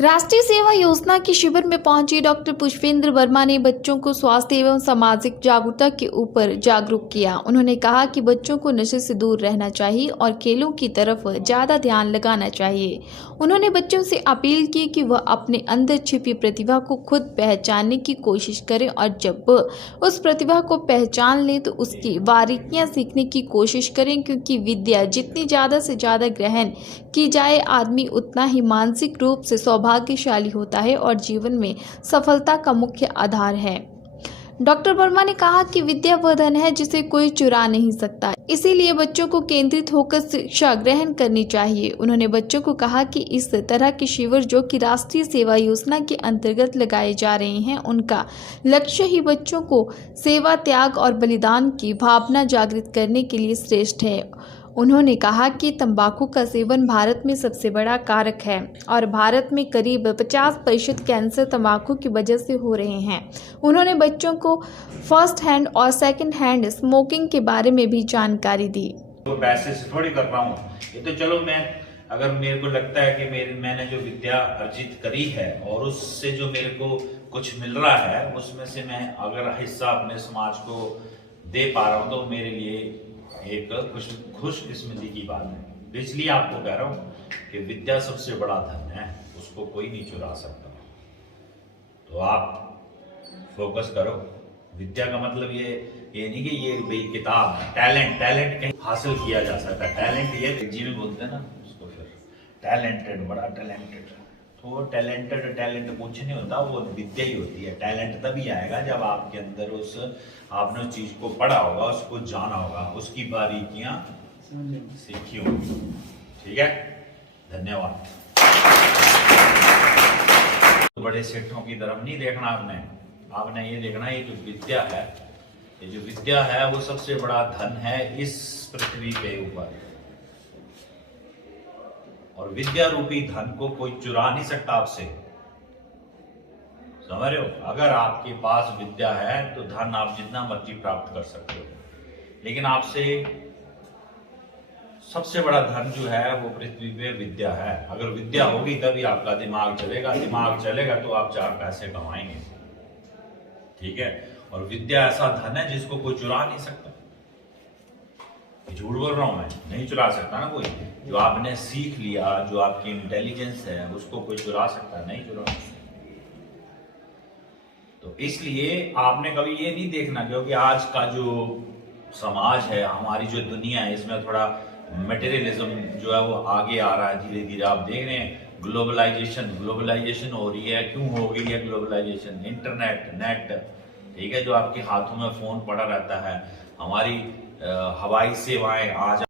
राष्ट्रीय सेवा योजना के शिविर में पहुंची डॉक्टर पुष्पेंद्र वर्मा ने बच्चों को स्वास्थ्य एवं सामाजिक जागरूकता के ऊपर जागरूक किया। उन्होंने कहा कि बच्चों को नशे से दूर रहना चाहिए और खेलों की तरफ ज़्यादा ध्यान लगाना चाहिए। उन्होंने बच्चों से अपील की कि वह अपने अंदर छिपी प्रतिभा को खुद पहचानने की कोशिश करें और जब वह उस प्रतिभा को पहचान लें तो उसकी बारीकियां सीखने की कोशिश करें, क्योंकि विद्या जितनी ज़्यादा से ज़्यादा ग्रहण की जाए आदमी उतना ही मानसिक रूप से सौभाग्यशाली होता है और जीवन में सफलता का मुख्य आधार है। डॉक्टर वर्मा ने कहा कि विद्या वह धन है जिसे कोई चुरा नहीं सकता, इसीलिए बच्चों को केंद्रित होकर शिक्षा ग्रहण करनी चाहिए। उन्होंने बच्चों को कहा कि इस तरह के शिविर जो कि राष्ट्रीय सेवा योजना के अंतर्गत लगाए जा रहे हैं, उनका लक्ष्य ही बच्चों को सेवा, त्याग और बलिदान की भावना जागृत करने के लिए श्रेष्ठ है। उन्होंने कहा कि तंबाकू का सेवन भारत में सबसे बड़ा कारक है और भारत में करीब 50% कैंसर तंबाकू की वजह से हो रहे हैं। उन्होंने बच्चों को फर्स्ट हैंड और सेकंड हैंड स्मोकिंग के बारे में भी जानकारी दी। तो पैसे से थोड़ी कर रहा हूँ, ये तो चलो मैं अगर मेरे को लगता है कि मैंने जो विद्या अर्जित करी है और उससे जो मेरे को कुछ मिल रहा है उसमें से मैं अगर हिस्सा अपने समाज को दे पा रहा हूँ तो मेरे लिए एक खुशकिस्मती की बात है। इसलिए आपको कह रहा हूँ कि विद्या सबसे बड़ा धन है, उसको कोई नहीं चुरा सकता। तो आप फोकस करो। विद्या का मतलब ये नहीं कि ये भाई किताब है। टैलेंट कहीं हासिल किया जा सकता है। टैलेंट ये जी में बोलते हैं ना उसको, फिर टैलेंटेड, बड़ा टैलेंटेड। तो टैलेंट कुछ नहीं होता, वो विद्या ही होती है। टैलेंट तभी आएगा जब आपके अंदर आपने उस चीज को पढ़ा होगा, उसको जाना होगा, उसकी बारीकियां सीखी होगी। ठीक है, धन्यवाद। तो बड़े सेठों की तरफ नहीं देखना आपने ये देखना, ये जो विद्या है, ये जो विद्या है वो सबसे बड़ा धन है इस पृथ्वी के ऊपर। और विद्या रूपी धन को कोई चुरा नहीं सकता आपसे, समझ रहे हो। अगर आपके पास विद्या है तो धन आप जितना मर्जी प्राप्त कर सकते हो, लेकिन आपसे सबसे बड़ा धन जो है वो पृथ्वी पे विद्या है। अगर विद्या होगी तभी आपका दिमाग चलेगा, दिमाग चलेगा तो आप 4 पैसे कमाएंगे। ठीक है, और विद्या ऐसा धन है जिसको कोई चुरा नहीं सकता। झूठ बोल रहा हूं मैं, नहीं चुरा सकता ना कोई। जो आपने सीख लिया, जो आपकी इंटेलिजेंस है, उसको कोई चुरा सकता नहीं, चुरा सकता। तो इसलिए आपने कभी ये नहीं देखना, क्योंकि आज का जो समाज है, हमारी जो दुनिया है, इसमें थोड़ा मटेरियलिज्म जो है वो आगे आ रहा है धीरे धीरे। आप देख रहे हैं ग्लोबलाइजेशन हो रही है। क्यों हो गई है ग्लोबलाइजेशन? इंटरनेट, नेट, ठीक है, जो आपके हाथों में फोन पड़ा रहता है। हमारी हवाई सेवाएं आज